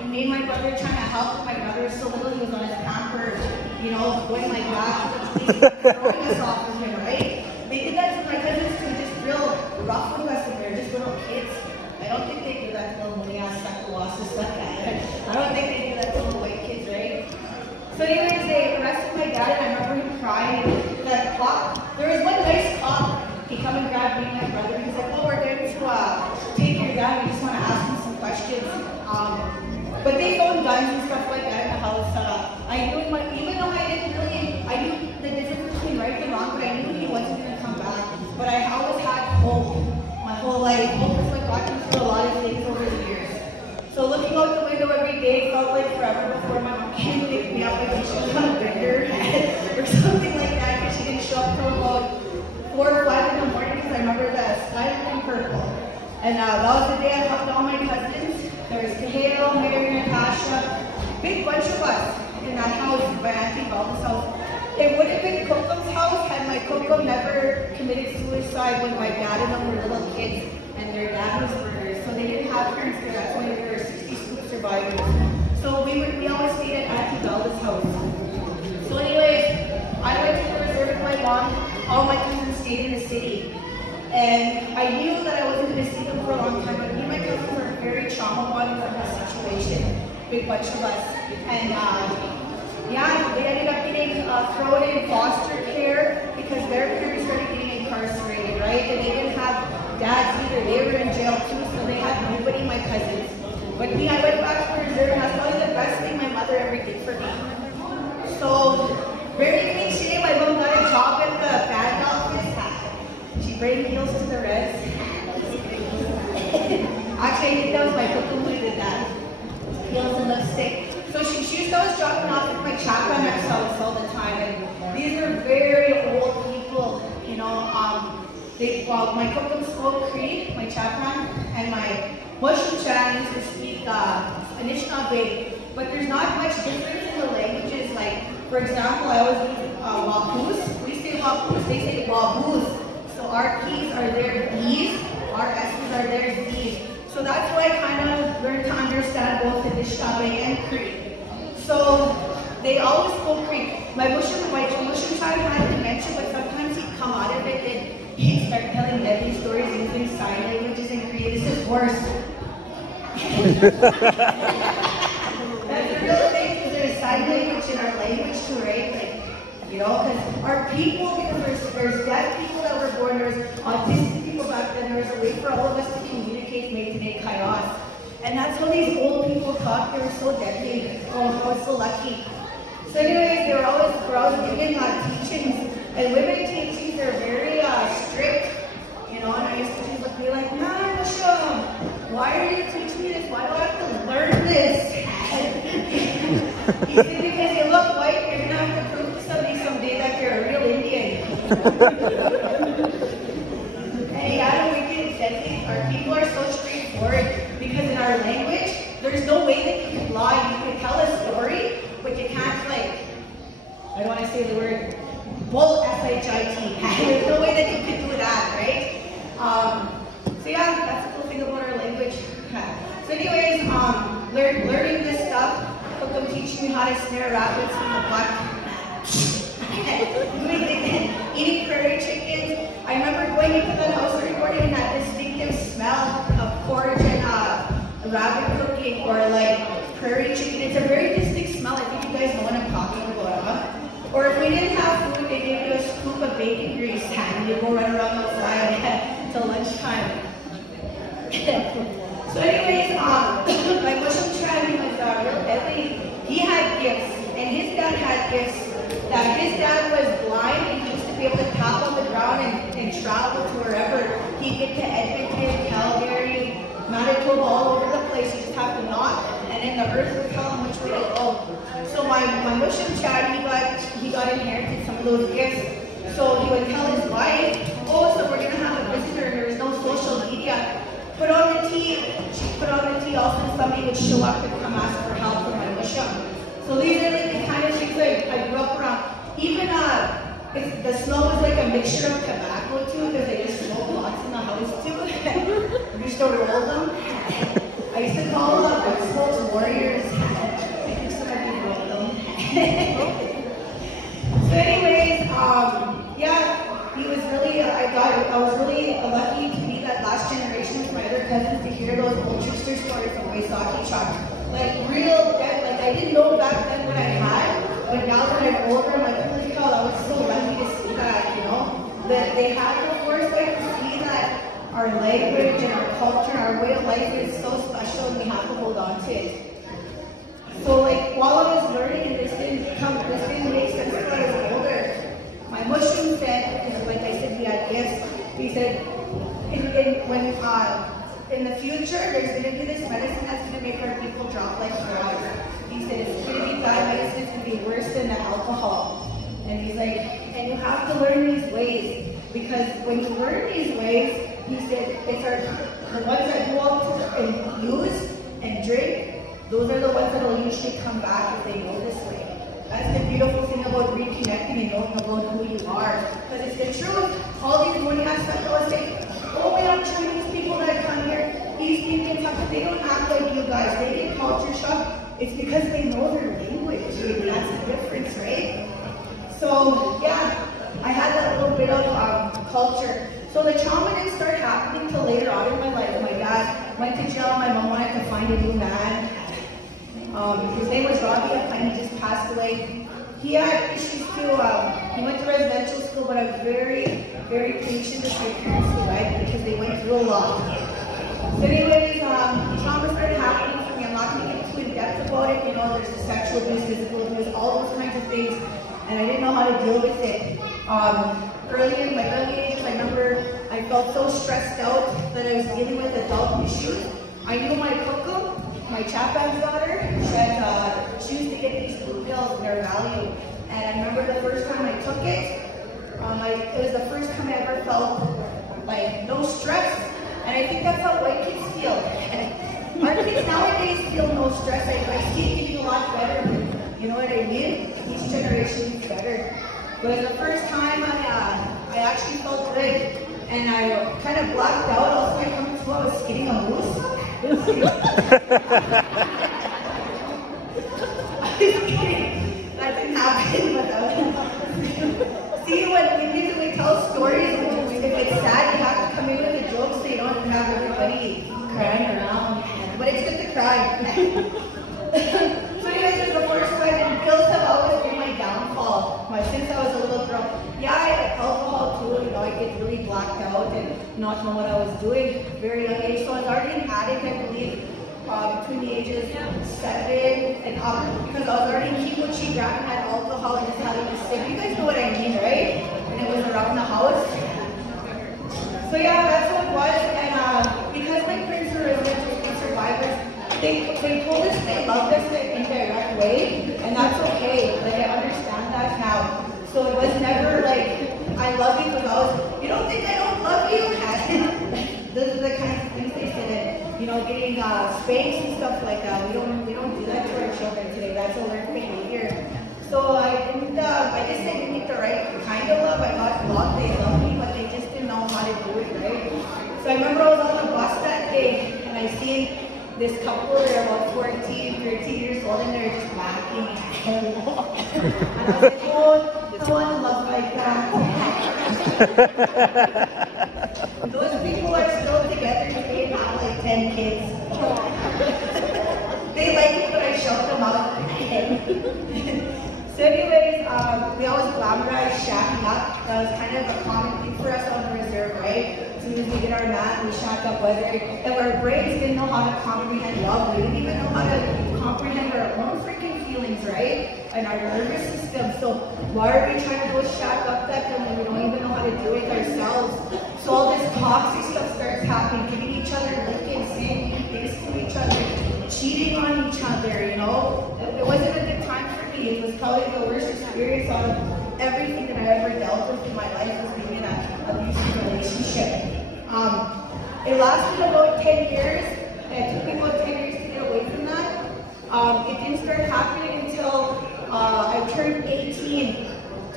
and me and my brother trying to help. My brother was so little, he was on his pamper, you know, going like that to the police, throwing us off of him, right? They did that to my cousins too, just real rough with us, and they're just little kids. I don't think they do that to little money-ass sucker-losses like that. I don't think they do that to little white kids, right? So anyways, they arrested my dad, and I remember him crying. That cop, there was one nice cop, he come and grabbed me and my brother. He's like, oh, we're there to take your dad. We just want to ask him some questions. But they found guns and stuff like that in the house. I knew, even though I knew the difference between right and wrong, but I knew he wasn't going to come back. But I always had hope my whole life. Hope is like watching through a lot of things over the years. So looking out the window every day felt like forever before my mom came to pick me up. I think she was on a bender or something like that, because she didn't show up till about 4 or 5 in the morning, because I remember the sky was purple. And that was the day I hugged all my cousins. There was Cahill, Mary, Natasha, big bunch of us in that house, my Auntie Balda's house. It would have been Kokom's house had my Kokom never committed suicide when my dad and them were little kids and their dad was murdered. So they didn't have parents there. That's why they were 60 scoop survivors. So we always stayed at Auntie Balda's house. So anyways, I went to the reserve with my mom. All my cousins stayed in the city. And I knew that I wasn't going to see them for a long time, but me and my cousins were very trauma bonded from that situation. Big bunch of us. And yeah, they ended up getting thrown in foster care because their parents started getting incarcerated, right? And they didn't have dads either. They were in jail too, so they had nobody, my cousins. But me, I went back to the reserve, and that's probably the best thing my mother ever did for me. So, very cliche, my mom got a job at the band office. She bring heels to the res. Actually, that was my Kokom who did that. Heels and lipstick. So she used to always dropping off at my chaplain house all the time. And these are very old people, you know. My Kokom spoke Cree, my chaplain, and my Mushroom Chan used to speak Anishinaabe. But there's not much difference in the languages. Like, for example, I always use Wapoos. We say Wapoos, they say Waboos. So our P's are their B's, our S's are their Z's. So that's why I kind of learned to understand both Anishinaabe and Cree. So they always spoke Cree. My Mushroom child had dementia, but sometimes he'd come out of it and he'd start telling Debbie stories using sign languages in Cree. This is worse. That's the real thing, because there's sign language in our language too, right? Like, you know, because our people, because there's deaf people that were born, there's autistic people back then, there was a way for all of us to communicate, made to make chaos. And that's how these old people talk. They were so dedicated. Oh, I was so lucky. So anyways, we're always giving teachings, and women teachings, they're very strict, you know, and I used to be like, nah, Mushroom, why are you teaching me this? Why do I have to learn this? He said, because you look white, you're going to have to prove to somebody someday that you're a real Indian. And yeah, we can definitely, our people are so straightforward, because in our language, there's no way that you can lie. You can tell a story, but you can't, like, I don't want to say the word, bull, S-H-I-T. There's no way that you can do that, right? So yeah, that's the cool thing about our language. So anyways, learning this stuff, Kokom teaching me how to snare rabbits in the butt. Eating prairie chickens. I remember going into the house every morning and that distinctive smell of porridge and rabbit cooking, or like prairie chicken. It's a very distinct smell. I think you guys know what I'm talking about, huh? Or if we didn't have food, they gave you a scoop of bacon grease and you go run around outside till lunchtime. So anyways, my Mushroom Chan was real deadly. He had gifts, and his dad had gifts. That his dad was blind, and he used to be able to tap on the ground and travel to wherever. He'd get to Edmonton, Calgary, Manitoba, all over the place. He just had to knock, and then the earth would tell him which way to go. So my Mushroom Chan, he got inherited some of those gifts. So he would tell his wife, oh, so we're going to have a visitor. There was no social media. Put on the tea. She put on the tea. All of a sudden, somebody would show up and come ask for help for my Mushroom. So these are like the kind of things I grew up around. Even the smell was like a mixture of tobacco too, because they just smoke lots in the house too. We used to roll them. I used to call them the smoke warriors. So anyways, yeah, he was really, I was really lucky to be that last generation with my other cousins to hear those old true stories from Wysocki truck. Like real death, like I didn't know back then what I had, but now that I'm older, I'm like, holy cow, I was so lucky to see that, you know? That they had the foresight to see that our language and our culture, our way of life is so special and we have to hold on to it. So like while I was learning and this didn't make sense until I was older, my mushroom said, because like I said, we had gifts, he said, in the future, there's going to be this medicine that's going to make our people drop like flies. He said, it's going to be bad medicine, it's going to be worse than the alcohol. And he's like, and you have to learn these ways, because when you learn these ways, he said, it's the ones that go out and use and drink, those are the ones that will usually come back if they go this way. That's the beautiful thing about reconnecting and knowing about who you are. Because it's the truth. All these money aspects of us say, oh, we have Chinese people that come here, East Indian stuff, but they don't act like you guys. They get culture shock. It's because they know their language. Really. That's the difference, right? So, yeah, I had that little bit of culture. So the trauma didn't start happening until later on in my life. My dad went to jail. My mom wanted to find a new man. His name was Robbie, and he just passed away. He had issues too. He went to residential school, but I was very, very patient with my parents who died because they went through a lot. So anyways, trauma started happening for me. I'm not going to get too in depth about it. You know, there's the sexual abuse, physical abuse, all those kinds of things, and I didn't know how to deal with it. Early in my early ages, I remember I felt so stressed out that I was dealing with adult issues. I knew my cuckoo, my Chapman's daughter, she used to get these blue pills and their value. And I remember the first time I took it, it was the first time I ever felt like no stress. And I think that's how white kids feel. And our kids nowadays feel no stress. I see it getting a lot better. You know what I mean? Each generation is better. But the first time I actually felt good, and I kind of blacked out. Also, I come to I was skinning a moose. That didn't happen, but see, when we usually tell stories, if it's sad, you have to come in with a joke so you don't have everybody crying around. But it's good to cry. So anyways, it was the first time, and pills have always been my downfall. Since I was a little girl. Yeah, I had alcohol too, you know, I get really blacked out and not know what I was doing very young age. So I was already an addict, I believe, between the ages 7 and up, because I was already Kikuchi, grandma had alcohol and just having a sip. You guys know what I mean, right? And it was around the house. So yeah, that's what it was. And because my parents were residential school survivors, they told us they loved us in an indirect way, and that's okay. Like, I understand that now. So it was never like, I love you because you don't think I don't love you? Those are the kinds of things they said. And, you know, getting spanked and stuff like that. We don't do that to our children today. That's a learned behavior. So I guess they didn't get the right kind of love. I thought they loved me, but they just didn't know how to do it, right? So I remember I was on the bus that day, and I seen this couple, they're about 14, 13 years old, and they're just laughing. And I was like, oh, no one loves like that. Those people are still together today and have like 10 kids. They like it when I shout them out. So anyways, we always glamorize shacking up. That was kind of a common thing for us on the reserve, right? As soon as we get our mat, we shack up, whether our brains didn't know how to comprehend love. We didn't even know how to comprehend our own freaking feelings, right? And our nervous system. So why are we trying to go shack up that when we don't even know how to do it ourselves? So all this toxic stuff starts happening, giving each other licking, saying things to each other, cheating on each other, you know? It wasn't a good time for me. It was probably the worst experience out of everything that I ever dealt with in my life, was being in an abusive relationship. It lasted about 10 years. It took me about 10 years to get away from that. It didn't start happening until I turned 18.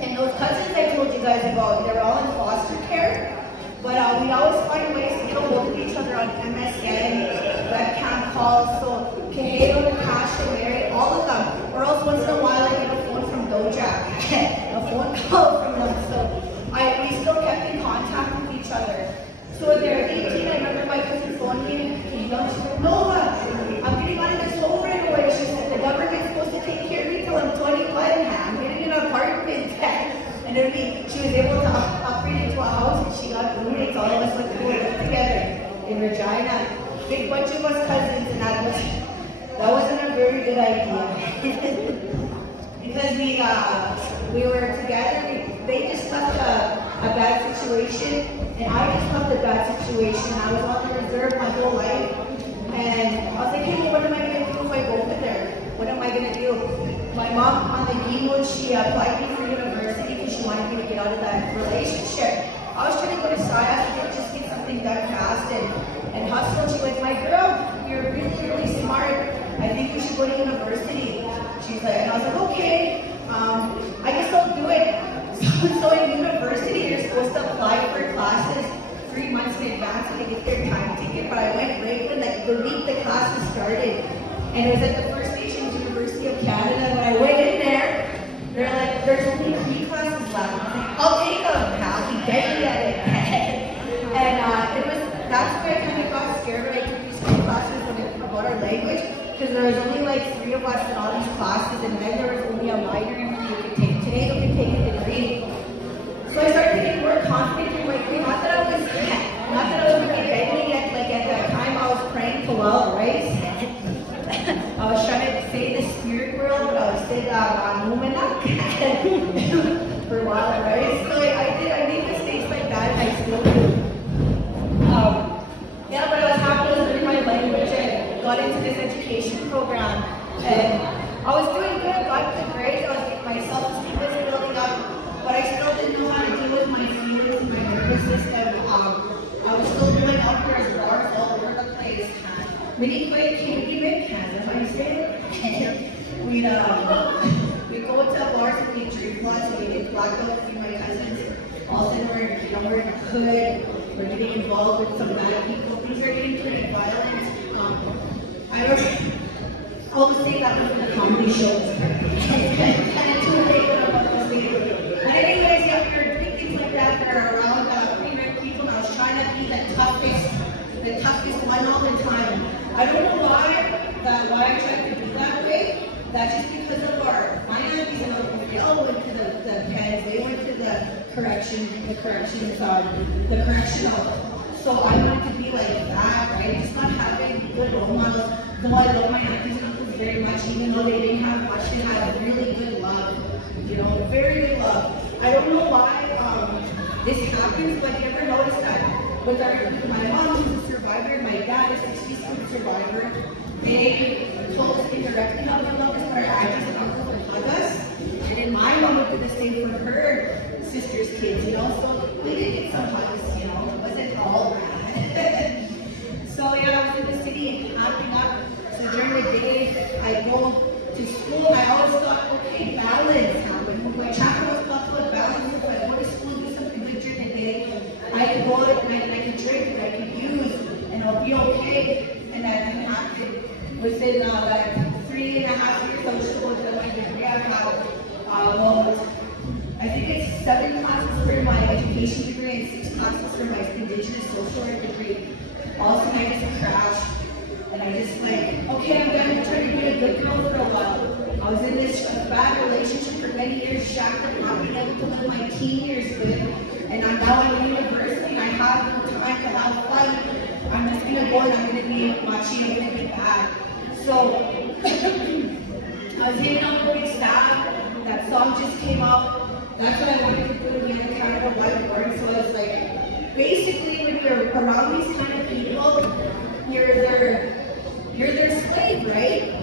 And those cousins I told you guys about, they were all in foster care. But we'd always find ways to get a hold of each other on MSN, webcam calls. So Kaheo, Natasha, Mary, all of them. Or else once in a while I get a big bunch of us cousins, and that wasn't a very good idea. Because we were together, they just left a bad situation, and I just left a bad situation. I was on the reserve my whole life, and I was like, hey, well, what am I going to do if I go over there? What am I going to do? My mom on the email, she applied me for university because she wanted me to get out of that relationship. I was trying to go to SciAS to just get something done fast and hustle. She went, my girl, you're really, really smart. I think you should go to university. She's like, and I was like, okay, I guess I'll do it. So in university, you're supposed to apply for classes 3 months in advance to get their time ticket, but I went right when the week the classes started. And it was at the First Nations University of Canada. When I went in there, they're like, there's only 3 classes left. I was like, I'll take them, pal, be getting at it. And that's where I kind of got scared when I took these 3 classes about our language, because there was only like 3 of us in all these classes, and then there was only a minor in what you could take. Today you can take a degree. So I started getting more confident in my career. Not that I was looking bending at that time I was praying for love, right? I was trying to say the spirit world, but I was saying for a while, right? So I made mistakes like that, and I still do. Yeah, but I was happy to learn my language and got into this education program. And I was doing good, got the grades, my self-esteem was building up, but I still didn't know how to deal with my feelings and my nervous system. I was still doing outdoors bars all over the place. Really quick, Canada, how you say it? We'd go to bars and we'd drink lots and we'd get blacked out with my cousins. All of a sudden we're in the hood, we're getting involved with some bad people. Things are getting pretty violent. I remember all the things that was in the comedy shows. And too late when I'm on the stage. But anyways, yeah, we were doing things like that that are around ignorant people. I was trying to be the toughest one all the time. I don't know why I tried to do that way. That's just because of my aunties and they all went to the pens, they went to the correctional. So I wanted to be like that, right? Just not having good role models. Though I love my aunties and uncles very much, even though they didn't have much, they had really good love. You know, very good love. I don't know why this happens, but you ever notice that? With my mom, who's a survivor, my dad is a 60s survivor. They told us indirectly how they love us, our aunties and uncles would hug us. And then my mom would do the same for her sister's kids, you know. So we did get some hugs, you know. It wasn't all bad. So yeah, I was in the city and happing up. So during the day, I go to school. I always thought, okay, balance. My chapter was called balance. If I go to school, do something good during the day, I can go out and I can drink and I can use, and I'll be okay. And that didn't happen. Within like 3.5 years, I was supposed to my degree. I have, I think it's 7 classes for my education degree and 6 classes for my Indigenous social work degree. All of a sudden, I just crashed. And I just like, okay, I'm going to try to be a good girl for a while. I was in this bad relationship for many years, shackled, not being able to live my teen years good. And I'm now in university, and I have no time to have fun. I'm just going to go and I'm going to be watching, I'm going to be bad. So, I was hitting on the big staff, that song just came out. That's what I wanted to do in the kind of life word. So it's like, basically when you're around these kind of people, you're their slave, right?